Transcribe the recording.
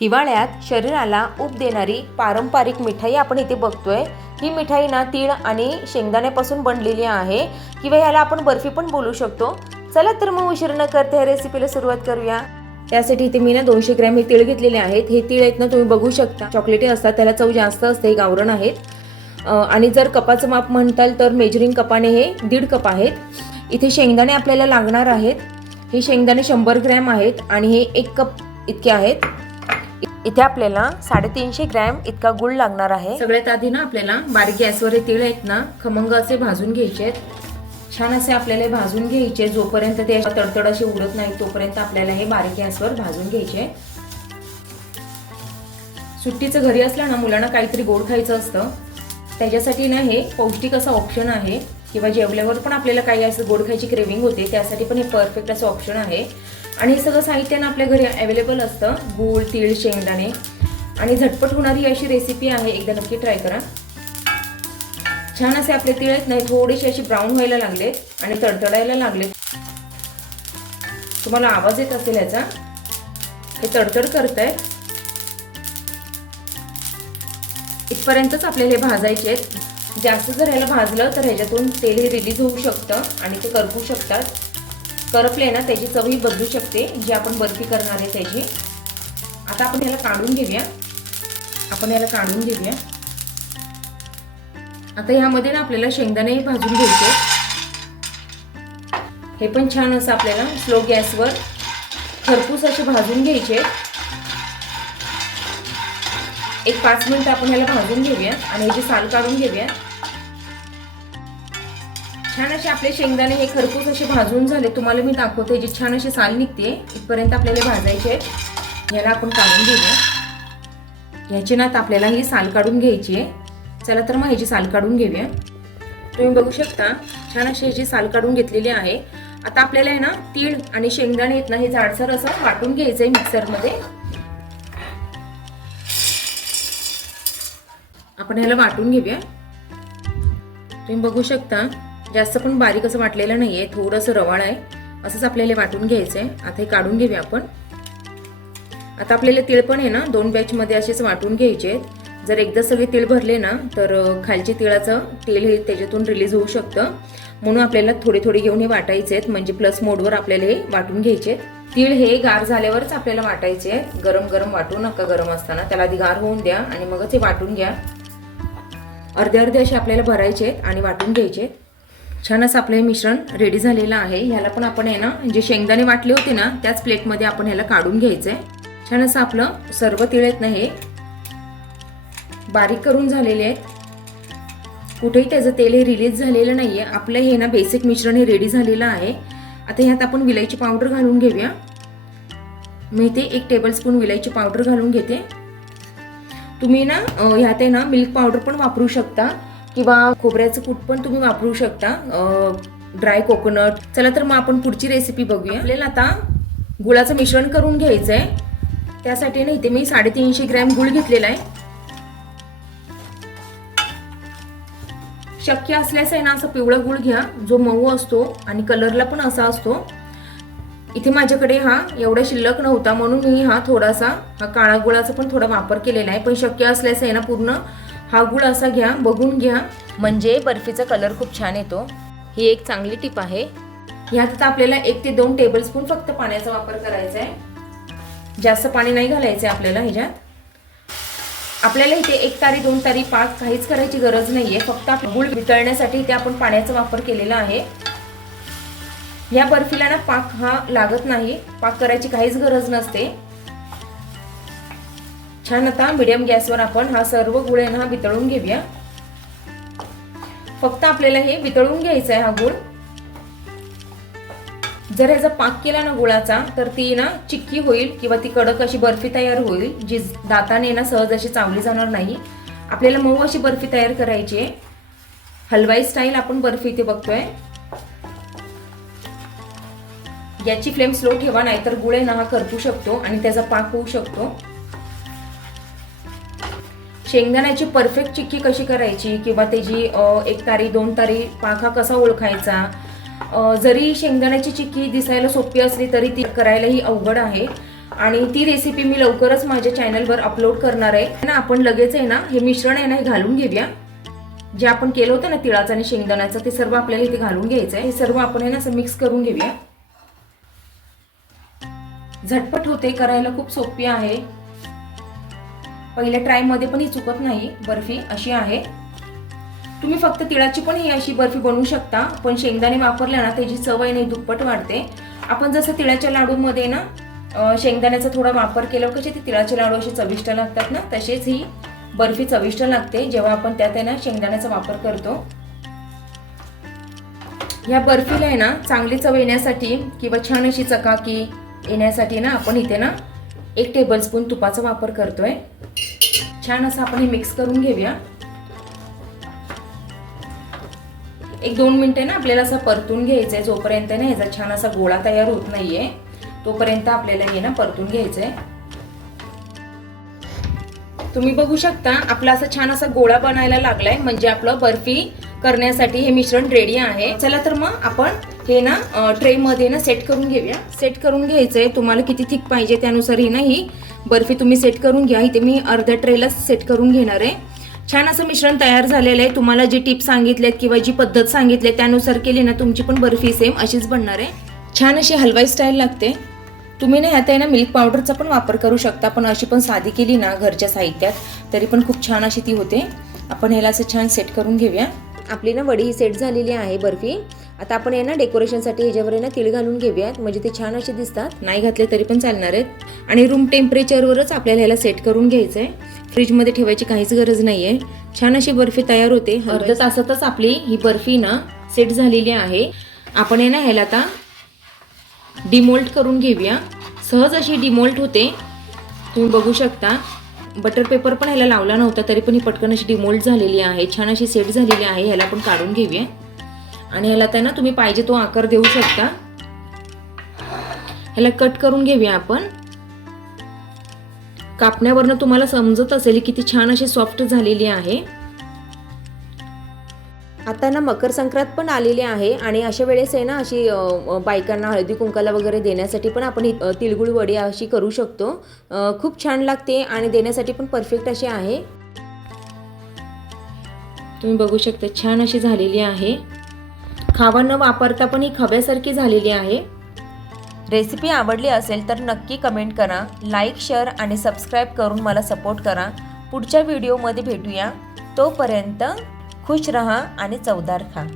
हिवाळ्यात शरीराला ऊब देणारी पारंपरिक मिठाई आपण इथे बघतोय. ही मिठाई ना तीळ आणि शेंगदाण्यापासून बनलेली आहे. किंवा याला आपण बर्फी पण बोलू शकतो. चला तर मग उशीर न करते ह्या रेसिपीला सुरुवात करूया. त्यासाठी इथे मी ना दोनशे ग्रॅम हे तीळ घेतलेले आहेत. हे तीळ आहेत ना तुम्ही बघू शकता. चॉकलेटी असतात त्याला चव जास्त असते हे गावरण आहेत. आणि जर कपाचं माप म्हणताल तर मेजरिंग कपाने हे दीड कप आहेत. इथे शेंगदाणे आपल्याला लागणार आहेत. हे शेंगदाणे शंभर ग्रॅम आहेत आणि हे एक कप इतके आहेत. इथे आपल्याला साडेतीनशे ग्रॅम इतका गुळ लागणार आहे. सगळ्यात आधी ना आपल्याला? बारीक गॅसवर हे तीळ आहेत ना खमंग असे भाजून घ्यायचे छान असे आपल्याला भाजून घ्यायचे जोपर्यंत ते तडतड असे उडत नाही तोपर्यंत आपल्याला हे बारीक गॅसवर भाजून घ्यायचे सुट्टीचं घरी असलं ना मुलांना काहीतरी गोड खायचं असतं. त्याच्यासाठी ना हे पौष्टिक असं ऑप्शन आहे. किंवा जेवल्यावर पण आपल्याला काही असं गोड खायची क्रेविंग होते त्यासाठी पण हे परफेक्ट असं ऑप्शन आहे. आणि हे सगळं साहित्य ना आपल्या घरी अवेलेबल असतं. गूळ तीळ शेंगदाणे. आणि झटपट होणारी अशी रेसिपी आहे. एकदा नक्की ट्राय करा. छान असे आपले तीळ आहेत नाही थोडेसे असे ब्राऊन व्हायला लागले आणि तडतडायला लागले. तुम्हाला आवाज येत असेल याचा. हे तडतड करत आहेत इथपर्यंतच आपल्याला हे भाजायचे आहेत. जास्त जर ह्याला भाजलं तर ह्याच्यातून तेल हे रिलीज होऊ शकतं आणि ते करपू शकतात. करपले ना त्याची चवही बदलू शकते जी आपण बर्फी करणार आहे त्याची. आता आपण ह्याला काढून घेऊया. आपण याला काढून घेऊया. आता ह्यामध्ये ना आपल्याला शेंगदाणे भाजून घ्यायचे. हे पण छान असं आपल्याला स्लो गॅसवर खरपूस असे भाजून घ्यायचे. एक पाच मिनिट आपण ह्याला भाजून घेऊया आणि ह्याची साल काढून घेऊया. छान असे आपले शेंगदाणे हे खरपूस असे भाजून झाले. तुम्हाला मी दाखवते जी छान अशी साल निघते इथपर्यंत आपल्याला भाजायचे आहेत. याला आपण काढून घेऊया. ह्याची ना आपल्याला ही साल काढून घ्यायची आहे. चला तर मग ह्याची साल काढून घेऊया. तुम्ही बघू शकता छान अशी ह्याची साल काढून घेतलेली आहे. आता आपल्याला आहे ना तीळ आणि शेंगदाणे आहेत ना हे जाडसर असं वाटून घ्यायचं आहे मिक्सरमध्ये. आपण ह्याला वाटून घेऊया. तुम्ही बघू शकता जास्त पण बारीक असं वाटलेलं नाही आहे थोडंसं रवाळ आहे. असंच आपल्याला वाटून घ्यायचं आहे आता हे काढून घेऊया आपण. आता आपल्याला तीळ पण आहे ना दोन बॅचमध्ये असेच वाटून घ्यायचे आहेत. जर एकदा सगळे तीळ भरले ना तर खालचे तिळाचं तेल हे त्याच्यातून रिलीज होऊ शकतं. म्हणून आपल्याला थोडे थोडे घेऊन हे वाटायचे आहेत. म्हणजे प्लस मोडवर आपल्याला हे वाटून घ्यायचे तीळ हे गार झाल्यावरच आपल्याला वाटायचे आहेत. गरम गरम वाटू नका गरम असताना. त्याला आधी गार होऊन द्या आणि मगच हे वाटून घ्या. अर्धे अर्धे असे आपल्याला भरायचे आहेत आणि वाटून घ्यायचे आहेत. छान असं आपलं हे मिश्रण रेडी झालेलं आहे. ह्याला पण आपण आहे ना जे शेंगदाणे वाटले होते ना त्याच प्लेटमध्ये आपण ह्याला काढून घ्यायचं आहे छान असं आपलं सर्व तिळ आहेत ना हे बारीक करून झालेले आहेत. कुठेही त्याचं तेल हे रिलीज झालेलं नाही आहे आपलं हे ना बेसिक मिश्रण हे रेडी झालेलं आहे. आता ह्यात आपण विलायची पावडर घालून घेऊया. मी इथे एक टेबलस्पून विलायची पावडर घालून घेते. तुम्ही ना ह्यात आहे ना मिल्क पावडर पण वापरू शकता. किंवा खोबऱ्याचं कूट पण तुम्ही वापरू शकता. ड्राय कोकोनट चला तर मग आपण पुढची रेसिपी बघूया. आपल्याला आता गुळाचं मिश्रण करून घ्यायचं आहे त्यासाठी ना इथे मी साडेतीनशे ग्रॅम गुळ घेतलेला आहे. शक्य असल्यास आहे ना असं पिवळा गुळ घ्या. जो मऊ असतो आणि कलरला पण असा असतो. इथे माझ्याकडे हा एवढा शिल्लक नव्हता म्हणून मी हा थोडासा हा काळा गुळाचा पण थोडा वापर केलेला आहे. पण शक्य असल्यास आहे ना पूर्ण हा गुळ असा घ्या बघून घ्या. म्हणजे बर्फीचा कलर खूप छान येतो. ही एक चांगली टिप आहे. ह्यात आता आपल्याला एक ते दोन टेबलस्पून फक्त पाण्याचा वापर करायचा आहे. जास्त पाणी नाही घालायचं आहे आपल्याला ह्याच्यात. आपल्याला इथे एक तारी दोन तारी पाक काहीच करायची गरज नाहीये. फक्त आप- गुळ वितळण्यासाठी इथे आपण पाण्याचा वापर केलेला आहे. या बर्फीला ना पाक हा लागत नाही. पाक करायची काहीच गरज नसते. छान. आता मीडियम गॅसवर आपण हा सर्व गुळ आहे ना वितळून घेऊया. फक्त आपल्याला हे वितळून घ्यायचं आहे हा गुळ. जर ह्याचा पाक केला ना गुळाचा तर ती ना चिक्की होईल किंवा ती कडक अशी बर्फी तयार होईल जी दाताने ना सहज अशी चावली जाणार नाही. आपल्याला मऊ अशी बर्फी तयार करायची आहे. हलवाई स्टाईल आपण बर्फी इथे बघतोय. याची फ्लेम स्लो ठेवा नाहीतर गुळ आहे ना हा करपू शकतो आणि त्याचा पाक होऊ शकतो. शेंगदाण्याची परफेक्ट चिक्की कशी करायची किंवा त्याची एक तारी दोन तारी पाखा कसा ओळखायचा? जरी शेंगदाण्याची चिक्की दिसायला सोपी असली तरी ती करायलाही अवघड आहे. आणि ती रेसिपी मी लवकरच माझ्या चॅनलवर अपलोड करणार आहे. ना आपण लगेच आहे ना हे मिश्रण आहे ना हे घालून घेऊया. जे आपण केलं होतं ना तिळाचं आणि शेंगदाण्याचं ते सर्व आपल्याला इथे घालून घ्यायचं आहे. हे सर्व आपण आहे ना असं मिक्स करून घेऊया. झटपट होते करायला खूप सोपी आहे. पहिल्या ट्रायमध्ये पण ही चुकत नाही. बर्फी अशी आहे. तुम्ही फक्त तिळाची पण ही अशी बर्फी बनवू शकता. पण शेंगदाणे वापरल्या ना त्याची चव आहे नाही दुप्पट वाढते. आपण जसं तिळाच्या लाडूमध्ये ना शेंगदाण्याचा थोडा वापर केला कसे ते तिळाचे लाडू असे चविष्ट लागतात ना तसेच ही बर्फी चविष्ट लागते. जेव्हा आपण त्यात आहे ना शेंगदाण्याचा वापर करतो. या बर्फीला आहे ना चांगली चव येण्यासाठी किंवा छान अशी चकाकी येण्यासाठी ना आपण इथे ना एक टेबलस्पून तुपाचा वापर करतोय. छान असं आपण हे मिक्स करून घेऊया. एक दोन मिनटं ना आपल्याला असं परतून घ्यायचंय. जोपर्यंत ना ह्याचा छान असा गोळा तयार होत नाहीये तोपर्यंत आपल्याला हे ना परतून घ्यायचंय. तुम्ही बघू शकता आपला असा छान असा गोळा बनायला लागलाय. म्हणजे आपलं बर्फी करण्यासाठी हे मिश्रण रेडी आहे. चला तर मग आपण हे ना ट्रे मध्ये ना सेट करून घेऊया. सेट करून घ्यायचंय. तुम्हाला किती थिक पाहिजे त्यानुसार ही ना ही बर्फी तुम्ही सेट करून घ्या. इथे मी अर्ध्या ट्रेला सेट करून घेणार आहे. छान असं मिश्रण तयार झालेलं आहे. तुम्हाला जी टिप्स सांगितल्यात किंवा जी पद्धत सांगितली त्यानुसार केली ना तुमची पण बर्फी सेम अशीच बनणार आहे. छान अशी हलवाई स्टाईल लागते. तुम्ही ना ह्यात आहे ना मिल्क पावडरचा पण वापर करू शकता. पण अशी पण साधी केली ना घरच्या साहित्यात तरी पण खूप छान अशी ती होते. आपण ह्याला असं छान सेट करून घेऊया. आपली ना वडी ही सेट झालेली आहे बर्फी. आता आपण आहे ना डेकोरेशनसाठी ह्याच्यावर आहे ना तिळ घालून घेऊयात. म्हणजे ते छान असे दिसतात. नाही घातले तरी पण चालणार आहेत. आणि रूम टेम्परेचरवरच आपल्याला ह्याला सेट करून घ्यायचं आहे फ्रीजमध्ये ठेवायची काहीच गरज नाही आहे छान अशी बर्फी तयार होते. अर्ध्या तासातच आपली ही बर्फी ना सेट झालेली आहे. आपण आहे ना ह्याला आता डिमोल्ट करून घेऊया. सहज अशी डिमोल्ट होते. तुम्ही बघू शकता. बटर पेपर पण ह्याला लावला नव्हता तरी पण ही पटकन अशी डिमोल्ट झालेली आहे. छान अशी सेट झालेली आहे. ह्याला पण काढून घेऊया. आणि ह्याला त्यांना ना तुम्ही पाहिजे तो आकार देऊ शकता. ह्याला कट करून घेऊया आपण. कापण्यावरनं तुम्हाला समजत असेल किती छान अशी सॉफ्ट झालेली आहे. आता ना मकर संक्रांत पण आलेली आहे आणि अशा वेळेस आहे ना अशी बायकांना हळदी कुंकाला वगैरे देण्यासाठी पण आपण ही तिळगुळ वडी अशी करू शकतो. खूप छान लागते आणि देण्यासाठी पण परफेक्ट अशी आहे. तुम्ही बघू शकता छान अशी झालेली आहे. खावा न वापरता पण ही खव्यासारखी झालेली आहे. रेसिपी आवडली असेल तर नक्की कमेंट करा लाईक शेअर आणि सबस्क्राईब करून मला सपोर्ट करा. पुढच्या व्हिडिओमध्ये भेटूया. तोपर्यंत खुश रहा आणि चवदार खा.